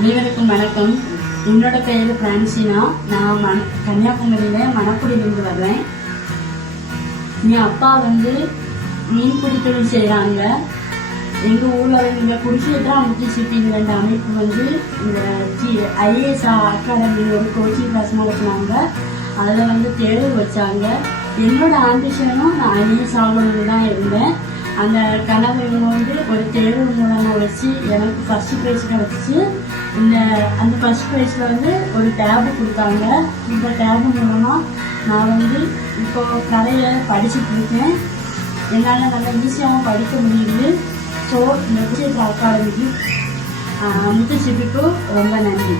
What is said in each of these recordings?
அனைவருக்கும் வணக்கம். என்னோட பெயர் பிரான்சினா. நான் மண கன்னியாகுமரியில் மணக்குடியிலிருந்து வர்றேன். என் அப்பா வந்து மீன்பிடி தொழில் செய்கிறாங்க எங்கள் ஊரில் இங்கே குடிசைத்தான் முத்துச்சிப்பிங்க ரெண்டு அமைப்பு வந்து இந்த ஜி ஐஏஎஸ் அகாடமி ஒரு கோச்சிங் கிளாஸ் நடத்தினாங்க அதில் வந்து தேர்வு வச்சாங்க. என்னோட ஆம்பிஷனும் நான் ஐஏஎஸ் ஆகணும்னு தான் இருந்தேன். அந்த கனவு வந்து ஒரு தேர்வு மூலமாக வச்சு எனக்கு ஃபர்ஸ்ட் ப்ரைஸில் வச்சு இந்த அந்த ஃபர்ஸ்ட் ப்ரைஸில் வந்து ஒரு டேபு கொடுத்தாங்க. இந்த டேபு மூலமாக நான் வந்து இப்போ நிறைய படிச்சுட்டு இருக்கேன். என்னால் நல்லா ஈஸியாகவும் படிக்க முடியுது. ஸோ இந்த விஷயத்தை அக்காடமிக்கு முத்துச்சிபிக்கு ரொம்ப நன்றி.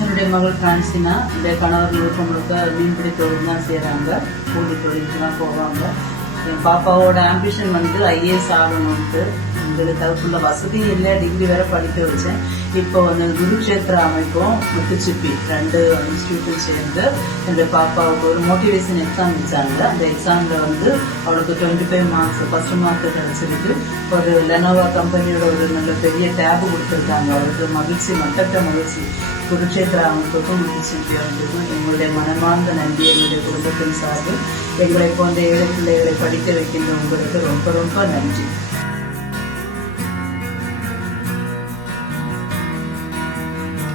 என்னுடைய மகள் பிரான்சினா இந்த கணவர் முழுக்க முழுக்க மீன்பிடி தொழில் தான் செய்கிறாங்க கூலி தொழிலுக்கு தான் போவாங்க. என் பாப்பாவோட ஆம்பிஷன் வந்து ஐஏஎஸ் ஆகணும்ட்டு எங்களுக்கு அதுக்குள்ள வசதியும் இல்லை. டிகிரி வேற படிக்க வச்சேன். இப்போ வந்து குருக்ஷேத்திர அமைப்பும் முத்துச்சிப்பி ரெண்டு இன்ஸ்டியூட்டும் சேர்ந்து என்னுடைய பாப்பாவுக்கு ஒரு மோட்டிவேஷன் எக்ஸாம் வச்சாங்க. அந்த எக்ஸாமில் வந்து அவளுக்கு twenty five marks first mark கிடச்சிருக்கு ஒரு லெனோவா கம்பெனியோட ஒரு நல்ல பெரிய டேபு கொடுத்துருக்காங்க. அவளுக்கு மகிழ்ச்சி மட்டற்ற மகிழ்ச்சி. குருட்சேத்திர அமைப்புக்கும் முத்துச்சிப்பியவங்களுக்கும் எங்களுடைய மனமார்ந்த நன்றி எங்களுடைய குடும்பத்தின் சார்பில் எங்களை போன்ற ஏழை பிள்ளைகளை படிக்க வைக்கின்ற உங்களுக்கு ரொம்ப ரொம்ப நன்றி